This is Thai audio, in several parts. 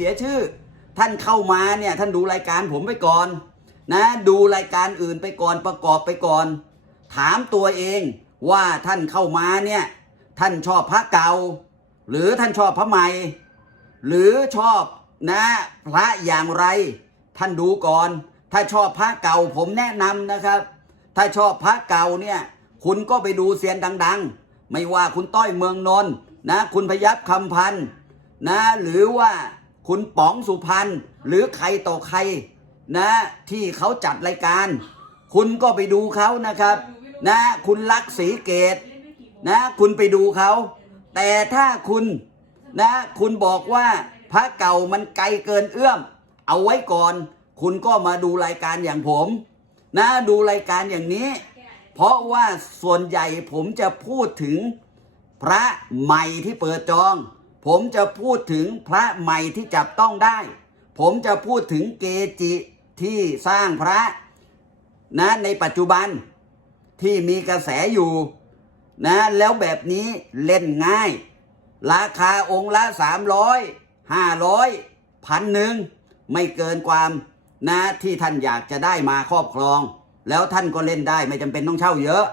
เสียชื่อ ท่านเข้ามาเนี่ยท่านดูรายการผมไปก่อน นะ ดูรายการอื่นไปก่อนประกอบไปก่อน ถามตัวเองว่าท่านเข้ามาเนี่ยท่านชอบพระเก่า หรือท่านชอบพระใหม่ หรือชอบนะพระอย่างไร ท่านดูก่อน ถ้าชอบพระเก่าผมแนะนำนะครับ ถ้าชอบพระเก่าเนี่ยคุณก็ไปดูเซียนดัง ๆ ไม่ว่าคุณต้อยเมืองนนท์นะ คุณพยับคำพันธ์นะ หรือว่า คุณป๋องสุพรรณหรือใครต่อใครนะที่เขาจัดรายการ คุณก็ไปดูเขานะครับ นะคุณลักษีเกตนะคุณไปดูเขา แต่ถ้าคุณนะคุณบอกว่าพระเก่ามันไกลเกินเอื้อม เอาไว้ก่อน คุณก็มาดูรายการอย่างผม นะดูรายการอย่างนี้ เพราะว่าส่วนใหญ่ผมจะพูดถึงพระใหม่ที่เปิดจอง ผมจะพูดถึงพระใหม่ที่จับต้องได้ ผมจะพูดถึงเกจิที่สร้างพระนะในปัจจุบันที่มีกระแสอยู่นะแล้วแบบนี้เล่นง่าย ราคาองค์ละ 300 500พันหนึ่งไม่เกินความนะที่ท่านอยากจะได้มาครอบครอง แล้วท่านก็เล่นได้ไม่จำเป็นต้องเช่าเยอะ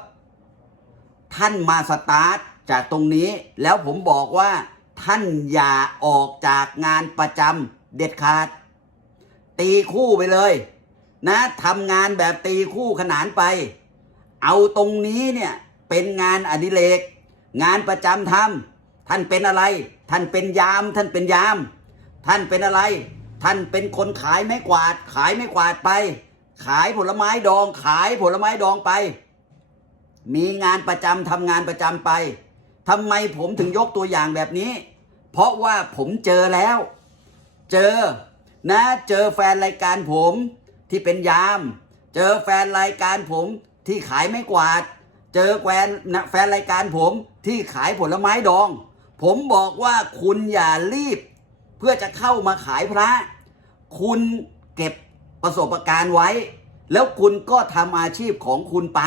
ท่านมาสตาร์ทจากตรงนี้ แล้วผมบอกว่า ท่านอย่าออกจากงานประจำเด็ดขาด ตีคู่ไปเลย นะทำงานแบบตีคู่ขนานไป เอาตรงนี้เนี่ยเป็นงานอดิเรก งานประจำทำท่านเป็นอะไร ท่านเป็นยาม ท่านเป็นยาม ท่านเป็นอะไร ท่านเป็นคนขายไม้กวาด ขายไม้กวาดไป ขายผลไม้ดอง ขายผลไม้ดองไป มีงานประจำทำงานประจำไป ทำไมผมถึงยกตัวอย่างแบบนี้ เพราะว่าผมเจอแล้ว เจอนะเจอแฟนรายการผมที่เป็นยาม เจอแฟนรายการผมที่ขายไม้กวาด เจอแฟนแฟนรายการผมที่ขายผลไม้ดอง ผมบอกว่าคุณอย่ารีบ เพื่อจะเข้ามาขายพระ คุณเก็บประสบการณ์ไว้ แล้วคุณก็ทำอาชีพของคุณไป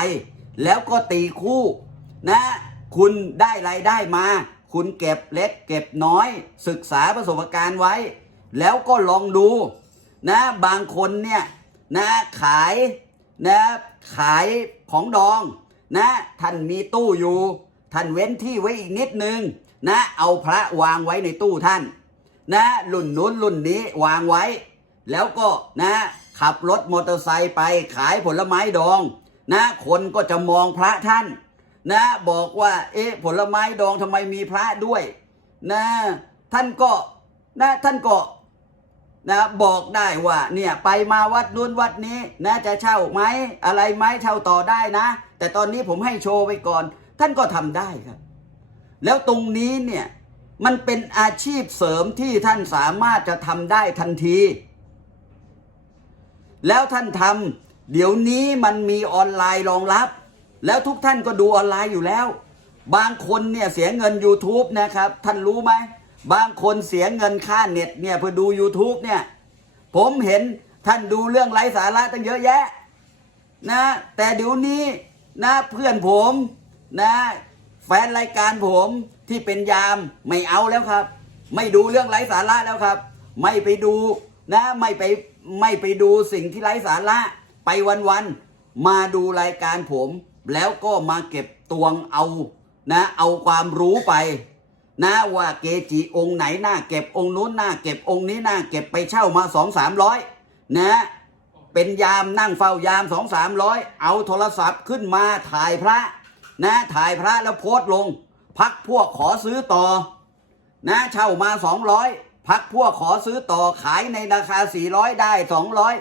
แล้วก็ตีคู่นะ คุณได้รายได้มา คุณเก็บเล็ก เก็บน้อย ศึกษาประสบการณ์ไว้ แล้วก็ลองดูนะบางคนเนี่ยนะขายนะขายของดองนะท่านมีตู้อยู่ ท่านเว้นที่ไว้อีกนิดนึงนะเอาพระวางไว้ในตู้ท่านนะรุ่นนู้นรุ่นนี้วางไว้ แล้วก็นะขับรถมอเตอร์ไซค์ไปขายผลไม้ดอง นะคนก็จะมองพระท่าน นะบอกว่าเอ๊ะผลไม้ดองทำไมมีพระด้วยนะท่านก็นะท่านก็นะบอกได้ว่าเนี่ยไปมาวัดนู้นวัดนี้นะจะเช่าไหมอะไรไหมเช่าต่อได้นะ แต่ตอนนี้ผมให้โชว์ไปก่อน ท่านก็ทำได้ครับ แล้วตรงนี้เนี่ยมันเป็นอาชีพเสริมที่ท่านสามารถจะทำได้ทันที แล้วท่านทำเดี๋ยวนี้มันมีออนไลน์รองรับ แล้วทุกท่านก็ดูออนไลน์อยู่แล้ว บางคนเนี่ยเสียเงิน YouTube นะครับ ท่านรู้ไหม บางคนเสียเงินค่าเน็ตเนี่ยเพื่อดู YouTube เนี่ย ผมเห็นท่านดูเรื่องไร้สาระตั้งเยอะแยะนะแต่เดี๋ยวนี้นะเพื่อนผมนะแฟนรายการผมที่เป็นยามไม่เอาแล้วครับ ไม่ดูเรื่องไร้สาระแล้วครับ ไม่ไปดูนะไม่ไปไม่ไปดูสิ่งที่ไร้สาระไปวันๆมาดูรายการผม แล้วก็มาเก็บตวงเอานะเอาความรู้ไป นะว่าเกจิองค์ไหนน่าเก็บองค์นู้นน่าเก็บองค์นี้น่าเก็บไปเช่ามาสองสามร้อยนะเป็นยามนั่งเฝ้ายามสองสามร้อยเอาโทรศัพท์ขึ้นมาถ่ายพระ นะถ่ายพระแล้วโพสต์ลง พักพวกขอซื้อต่อ นะเช่ามาสองร้อยพักพวกขอซื้อต่อขายในราคาสี่ร้อยได้สองร้อย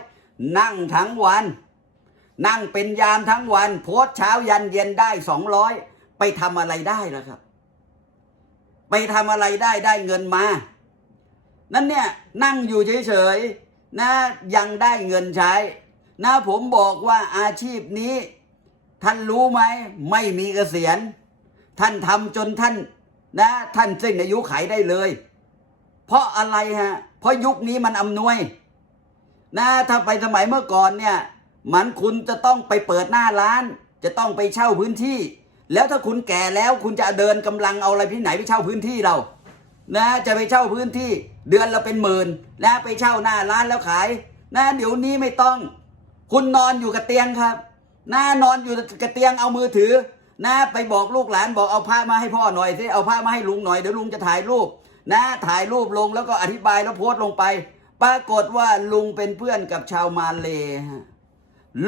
นั่งทั้งวัน นั่งเป็นยามทั้งวัน โพสเช้ายันเย็นได้สองร้อยไปทำอะไรได้ล่ะครับ ไปทำอะไรได้ได้เงินมา นั่นเนี่ยนั่งอยู่เฉยๆนะยังได้เงินใช้ นะผมบอกว่าอาชีพนี้ ท่านรู้ไหมไม่มีเกษียณ ท่านทำจนท่านนะ ท่านสิ้นอายุไขได้เลย เพราะอะไรฮะเพราะยุคนี้มันอำนวย นะถ้าไปสมัยเมื่อก่อนเนี่ย มันคุณจะต้องไปเปิดหน้าร้าน จะต้องไปเช่าพื้นที่ แล้วถ้าคุณแก่แล้วคุณจะเดินกำลังเอาอะไรที่ไหนไปเช่าพื้นที่เรา นะจะไปเช่าพื้นที่ เดือนละเป็นหมื่นนะไปเช่าหน้าร้านแล้วขาย นะเดี๋ยวนี้ไม่ต้อง คุณนอนอยู่กับเตียงครับนะนอนอยู่กับเตียงเอามือถือนะไปบอกลูกหลานบอกเอาผ้ามาให้พ่อหน่อยสิเอาผ้ามาให้ลุงหน่อยเดี๋ยวลุงจะถ่ายรูป นะถ่ายรูปลงแล้วก็อธิบายแล้วโพสต์ลงไป ปรากฏว่าลุงเป็นเพื่อนกับชาวมาเลฮะ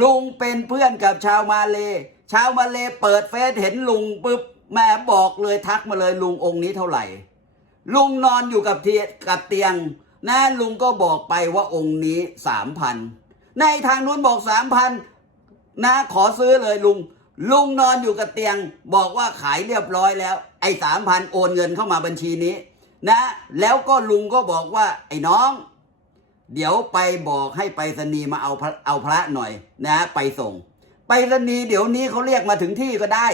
ลุงเป็นเพื่อนกับชาวมาเล ชาวมาเลเปิดเฟซเห็นลุงปุ๊บแม่บอกเลยทักมาเลยลุงองค์นี้เท่าไหร่ ลุงนอนอยู่กับเตียกับเตียงนะลุงก็บอกไปว่าองค์นี้สามพันในทางนู้นบอกสามพันนะขอซื้อเลยลุง ลุงนอนอยู่กับเตียง บอกว่าขายเรียบร้อยแล้ว ไอ้สามพันโอนเงินเข้ามาบัญชีนี้ นะ แล้วก็ลุงก็บอกว่าไอ้น้อง เดี๋ยวไปบอกให้ไปรษณีย์มาเอาพระเอาพระหน่อยนะ ไปส่ง ไปรษณีย์เดี๋ยวนี้เขาเรียกมาถึงที่ก็ได้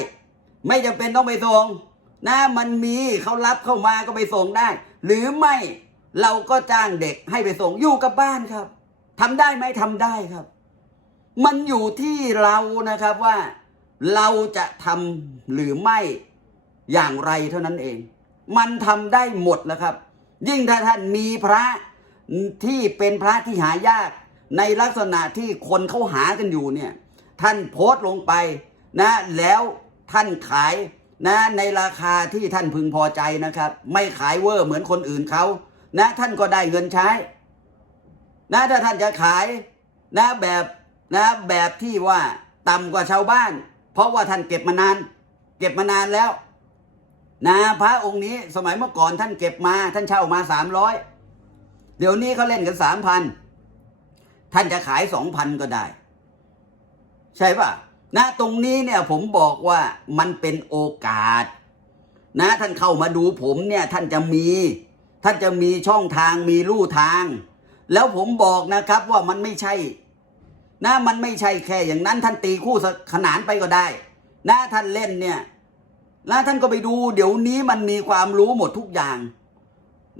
ไม่จำเป็นต้องไปส่งนะมันมีเขารับเข้ามาก็ไปส่งได้ หรือไม่เราก็จ้างเด็กให้ไปส่งอยู่กับบ้านครับทำได้ไหมทำได้ครับ มันอยู่ที่เรานะครับว่าเราจะทำหรือไม่อย่างไรเท่านั้นเอง มันทำได้หมดแล้วครับ ยิ่งถ้าท่านมีพระ ที่เป็นพระที่หายาก ในลักษณะที่คนเขาหากันอยู่เนี่ย ท่านโพสต์ลงไปนะ แล้วท่านขายนะในราคาที่ท่านพึงพอใจนะครับ ไม่ขายเวอร์เหมือนคนอื่นเขานะท่านก็ได้เงินใช้ นะถ้าท่านจะขายนะแบบนะแบบที่ว่าต่ำกว่าชาวบ้าน เพราะว่าท่านเก็บมานาน เก็บมานานแล้ว นะพระองค์นี้สมัยเมื่อก่อนท่านเก็บมา ท่านเช่ามาสามร้อย เดี๋ยวนี้เขาเล่นกันสามพันท่านจะขายสองพันก็ได้ ใช่ป่ะนะตรงนี้เนี่ยผมบอกว่ามันเป็นโอกาส นะท่านเข้ามาดูผมเนี่ยท่านจะมี ท่านจะมีช่องทางมีลู่ทาง แล้วผมบอกนะครับว่ามันไม่ใช่ นะมันไม่ใช่แค่อย่างนั้นท่านตีคู่ขนานไปก็ได้ นะท่านเล่นเนี่ยนะท่านก็ไปดู เดี๋ยวนี้มันมีความรู้หมดทุกอย่าง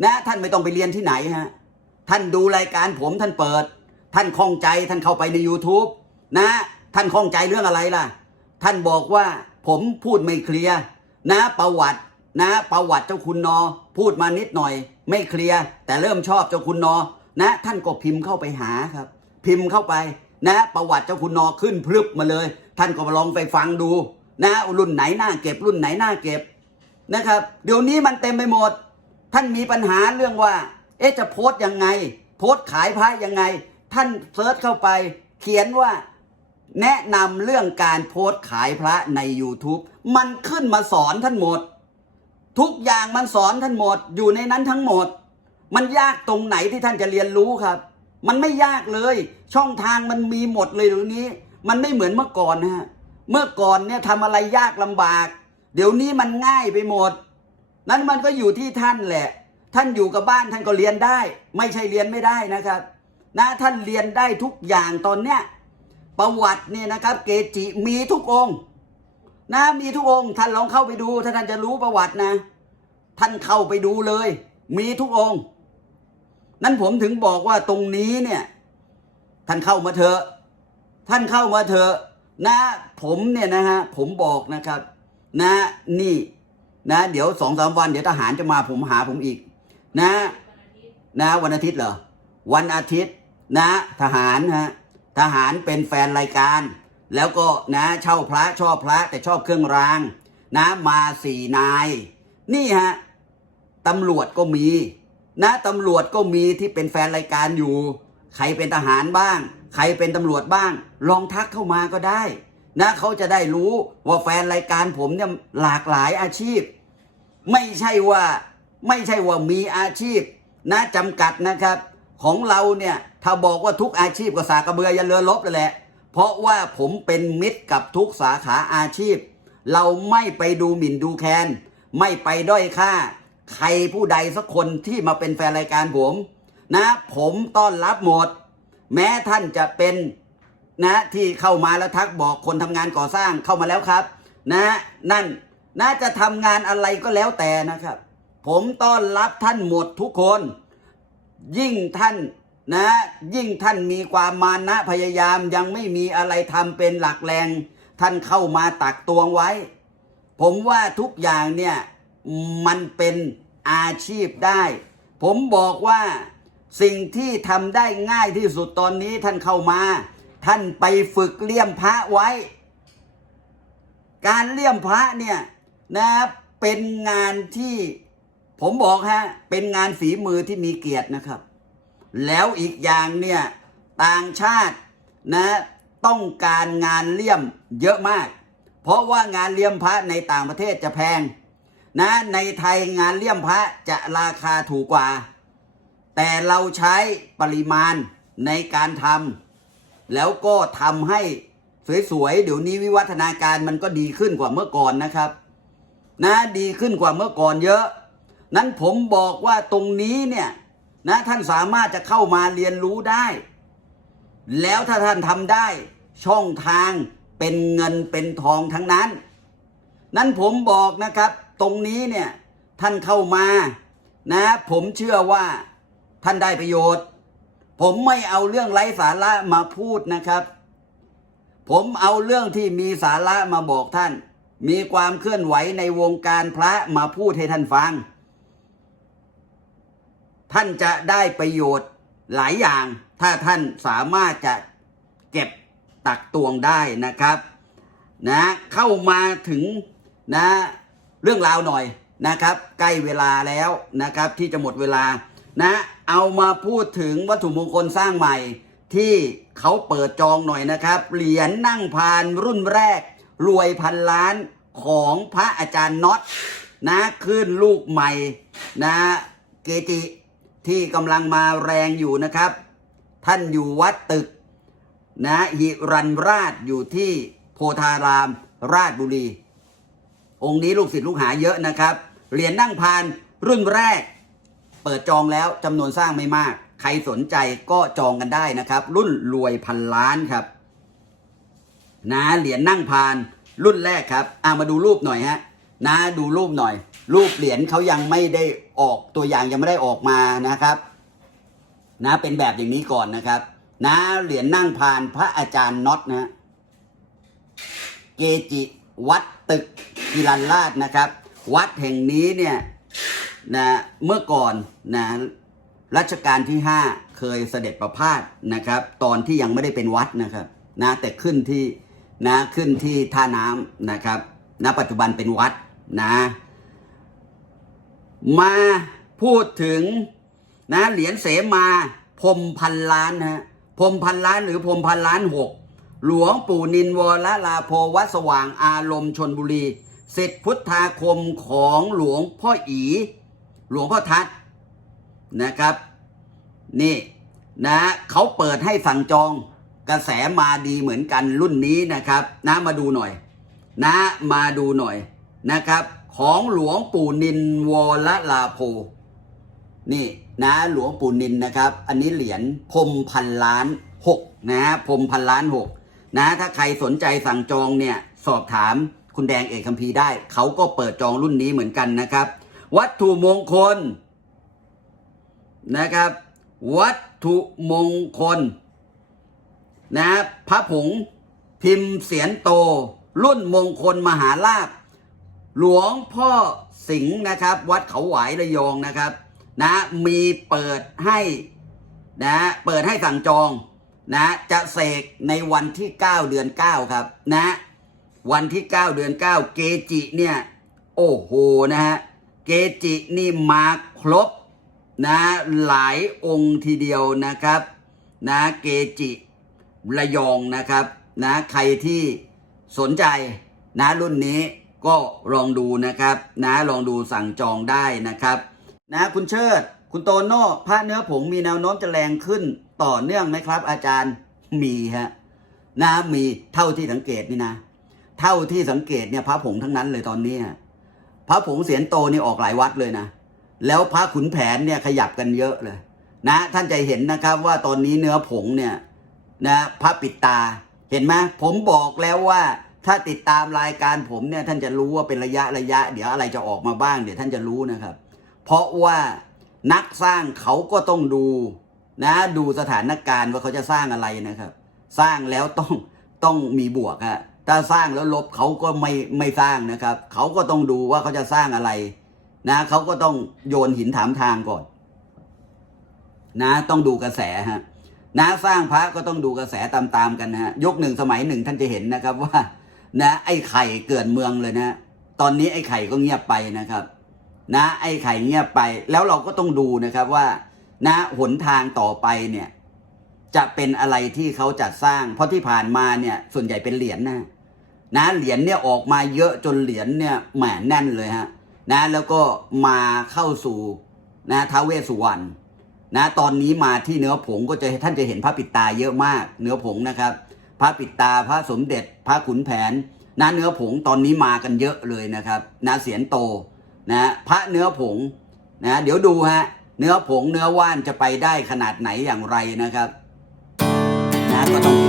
นะท่านไม่ต้องไปเรียนที่ไหนฮะ ท่านดูรายการผมท่านเปิด ท่านคล่องใจท่านเข้าไปใน YouTube นะ ท่านคล่องใจเรื่องอะไรล่ะ ท่านบอกว่าผมพูดไม่เคลียร์นะประวัตินะประวัติเจ้าคุณนอ พูดมานิดหน่อย ไม่เคลียร์แต่เริ่มชอบเจ้าคุณนอ นะ ท่านก็พิมพ์เข้าไปหาครับ พิมพ์เข้าไปนะประวัติเจ้าคุณนอขึ้นพลึบมาเลย ท่านก็มาลองไปฟังดู นะรุ่นไหนหน่าเก็บรุ่นไหนหน่าเก็บนะครับ เดี๋ยวนี้มันเต็มไปหมด ท่านมีปัญหาเรื่องว่า เอ๊ะจะโพสต์ยังไง โพสต์ขายพระยังไง ท่านเซิร์ชเข้าไป เขียนว่าแนะนำเรื่องการโพสต์ขายพระใน YouTube มันขึ้นมาสอนท่านหมด ทุกอย่างมันสอนท่านหมด อยู่ในนั้นทั้งหมด มันยากตรงไหนที่ท่านจะเรียนรู้ครับ มันไม่ยากเลย ช่องทางมันมีหมดเลยเดี๋ยวนี้ มันไม่เหมือนเมื่อก่อนนะฮะเมื่อก่อนเนี่ยทำอะไรยากลำบาก เดี๋ยวนี้มันง่ายไปหมด นั้นมันก็อยู่ที่ท่านแหละ ท่านอยู่กับบ้านท่านก็เรียนได้ ไม่ใช่เรียนไม่ได้นะครับ นะท่านเรียนได้ทุกอย่างตอนเนี้ยประวัติเนี่ยนะครับ เกจิมีทุกองค์นะมีทุกองค์ ท่านลองเข้าไปดูถ้าท่านจะรู้ประวัตินะ ท่านเข้าไปดูเลย มีทุกองค์ นั้นผมถึงบอกว่าตรงนี้เนี่ย ท่านเข้ามาเถอะท่านเข้ามาเถอะนะ ผมเนี่ยนะฮะผมบอกนะครับ นะนี่นะ เดี๋ยวสองสามวันเดี๋ยวทหารจะมาผมหาผมอีก นะนะวันอาทิตย์เหรอวันอาทิตย์นะทหารฮะทหารเป็นแฟนรายการ แล้วก็นะเช่าพระชอบพระแต่ชอบเครื่องราง นะมาสี่นาย นี่ฮะตำรวจก็มี นะตำรวจก็มีที่เป็นแฟนรายการอยู่ ใครเป็นทหารบ้าง ใครเป็นตำรวจบ้าง ลองทักเข้ามาก็ได้ นะเขาจะได้รู้ว่าแฟนรายการผมเนี่ยหลากหลายอาชีพ ไม่ใช่ว่า ไม่ใช่ว่ามีอาชีพนะจำกัดนะครับ ของเราเนี่ยถ้าบอกว่าทุกอาชีพก็สากระเบือยันเรือลบเลยแหละ เพราะว่าผมเป็นมิตรกับทุกสาขาอาชีพ เราไม่ไปดูหมิ่นดูแคลนไม่ไปด้อยค่า ใครผู้ใดสักคนที่มาเป็นแฟนรายการผมนะผมต้อนรับหมด แม้ท่านจะเป็นนะที่เข้ามาแล้วทักบอกคนทำงานก่อสร้างเข้ามาแล้วครับ นะนั่นน่าจะทำงานอะไรก็แล้วแต่นะครับ ผมต้อนรับท่านหมดทุกคน ยิ่งท่านนะ ยิ่งท่านมีความมานะพยายามยังไม่มีอะไรทำเป็นหลักแรง ท่านเข้ามาตักตวงไว้ ผมว่าทุกอย่างเนี่ยมันเป็นอาชีพได้ ผมบอกว่าสิ่งที่ทำได้ง่ายที่สุดตอนนี้ท่านเข้ามา ท่านไปฝึกเลี่ยมพระไว้ การเลี่ยมพระเนี่ยนะเป็นงานที่ ผมบอกฮะ เป็นงานฝีมือที่มีเกียรตินะครับ แล้วอีกอย่างเนี่ยต่างชาตินะต้องการงานเลี่ยมเยอะมาก เพราะว่างานเลี่ยมพระในต่างประเทศจะแพงนะในไทยงานเลี่ยมพระจะราคาถูกกว่า แต่เราใช้ปริมาณในการทำแล้วก็ทำให้สวยๆ เดี๋ยวนี้วิวัฒนาการมันก็ดีขึ้นกว่าเมื่อก่อนนะครับ นะดีขึ้นกว่าเมื่อก่อนเยอะ นั้นผมบอกว่าตรงนี้เนี่ยนะท่านสามารถจะเข้ามาเรียนรู้ได้ แล้วถ้าท่านทำได้ช่องทางเป็นเงินเป็นทองทั้งนั้น นั้นผมบอกนะครับ ตรงนี้เนี่ยท่านเข้ามานะผมเชื่อว่าท่านได้ประโยชน์ ผมไม่เอาเรื่องไร้สาระมาพูดนะครับ ผมเอาเรื่องที่มีสาระมาบอกท่าน มีความเคลื่อนไหวในวงการพระมาพูดให้ท่านฟัง ท่านจะได้ประโยชน์หลายอย่าง ถ้าท่านสามารถจะเก็บตักตวงได้นะครับนะเข้ามาถึงนะเรื่องราวหน่อยนะครับ ใกล้เวลาแล้วนะครับที่จะหมดเวลานะเอามาพูดถึงวัตถุมงคลสร้างใหม่ ที่เขาเปิดจองหน่อยนะครับ เหรียญนั่งพานรุ่นแรก รวยพันล้านของพระอาจารย์น็อตนะขึ้นลูกใหม่นะเกจิ ที่กำลังมาแรงอยู่นะครับ ท่านอยู่วัดตึกนะหิรันราชอยู่ที่โพธารามราชบุรี องค์นี้ลูกศิษย์ลูกหาเยอะนะครับ เหรียญนั่งพานรุ่นแรก เปิดจองแล้วจำนวนสร้างไม่มาก ใครสนใจก็จองกันได้นะครับ รุ่นรวยพันล้านครับ นะเหรียญนั่งพานรุ่นแรกครับอามาดูรูปหน่อยฮะนะดูรูปหน่อย รูปเหรียญเขายังไม่ได้ออกตัวอย่างยังไม่ได้ออกมานะครับนะเป็นแบบอย่างนี้ก่อนนะครับ นะเหรียญนั่งพานพระอาจารย์น็อตนะเกจิวัดตึกกิรันราชนะครับ วัดแห่งนี้เนี่ยนะเมื่อก่อนนะรัชกาลที่ 5 เคยเสด็จประพาสนะครับ ตอนที่ยังไม่ได้เป็นวัดนะครับนะแต่ขึ้นที่นะขึ้นที่ท่าน้ำนะครับณปัจจุบันเป็นวัดนะ มาพูดถึงนะเหรียญเสมาพรมพันล้านฮะพรมพันล้านหรือพรมพันล้านหกหลวงปู่นินวรลาโพวัดสว่างอารมณ์ชนบุรีสิทธิพุทธาคมของหลวงพ่ออี หลวงพ่อทัดนะครับ นี่นะเขาเปิดให้สั่งจองกระแสมาดีเหมือนกันรุ่นนี้นะครับนะมาดูหน่อย นะมาดูหน่อยนะครับ ของหลวงปู่นินวรลาโพนี่นะหลวงปู่นินนะครับ อันนี้เหรียญพรมพันล้านหกนะฮะพรมพันล้านหกนะถ้าใครสนใจสั่งจองเนี่ยสอบถามคุณแดงเอกคัมภีร์ได้ เขาก็เปิดจองรุ่นนี้เหมือนกันนะครับ วัตถุมงคลนะครับ วัตถุมงคลนะพระผงพิมพ์เสียนโต รุ่นมงคลมหาลาภ หลวงพ่อสิงห์นะครับ วัดเขาหวายระยองนะครับ นะมีเปิดให้นะเปิดให้สั่งจองนะจะเสกในวันที่ 9 เดือน 9 ครับนะวันที่ 9 เดือน 9 เกจิเนี่ยโอ้โหนะฮะเกจินี่มาครบนะหลายองค์ทีเดียวนะครับนะเกจิระยองนะครับนะใครที่สนใจนะรุ่นนี้ ก็ลองดูนะครับนะลองดูสั่งจองได้นะครับนะคุณเชิด คุณโตโน่พระเนื้อผงมีแนวโน้มจะแรงขึ้นต่อเนื่องไหมครับ อาจารย์มีฮะนะมีเท่าที่สังเกตนี่นะ เท่าที่สังเกตเนี่ยพระผงทั้งนั้นเลยตอนนี้ฮะพระผงเสียนโตนี่ออกหลายวัดเลยนะ แล้วพระขุนแผนเนี่ยขยับกันเยอะเลย นะท่านจะเห็นนะครับว่าตอนนี้เนื้อผงเนี่ยนะพระปิดตาเห็นไหมผมบอกแล้วว่า ถ้าติดตามรายการผมเนี่ยท่านจะรู้ว่าเป็นระยะระยะ เดี๋ยวอะไรจะออกมาบ้าง เดี๋ยวท่านจะรู้นะครับ เพราะว่านักสร้างเขาก็ต้องดูนะดูสถานการณ์ว่าเขาจะสร้างอะไรนะครับ สร้างแล้วต้องต้องมีบวกฮะถ้าสร้างแล้วลบเขาก็ไม่ไม่สร้างนะครับ เขาก็ต้องดูว่าเขาจะสร้างอะไร นะเขาก็ต้องโยนหินถามทางก่อน นะต้องดูกระแสฮะนะสร้างพระก็ต้องดูกระแสตามๆกันนะฮะยกหนึ่งสมัยหนึ่งท่านจะเห็นนะครับว่า นะไอ้ไข่เกิดเมืองเลยนะ ตอนนี้ไอ้ไข่ก็เงียบไปนะครับ นะ ไอ้ไข่เงียบไป แล้วเราก็ต้องดูนะครับว่า นะหนทางต่อไปเนี่ย จะเป็นอะไรที่เขาจัดสร้าง เพราะที่ผ่านมาเนี่ยส่วนใหญ่เป็นเหรียญนะนะเหรียญเนี่ยออกมาเยอะจนเหรียญเนี่ยแหมแน่นเลยฮะนะแล้วก็มาเข้าสู่นะท้าเวสสุวรรณนะตอนนี้มาที่เนื้อผงก็จะท่านจะเห็นพระปิดตาเยอะมากเนื้อผงนะครับ พระปิดตาพระสมเด็จ พระขุนแผนนะเนื้อผงตอนนี้มากันเยอะเลยนะครับนะเสียนโตนะพระเนื้อผงนะเดี๋ยวดูฮะเนื้อผงเนื้อว่านจะไปได้ขนาดไหนอย่างไรนะครับนะก็ต้อง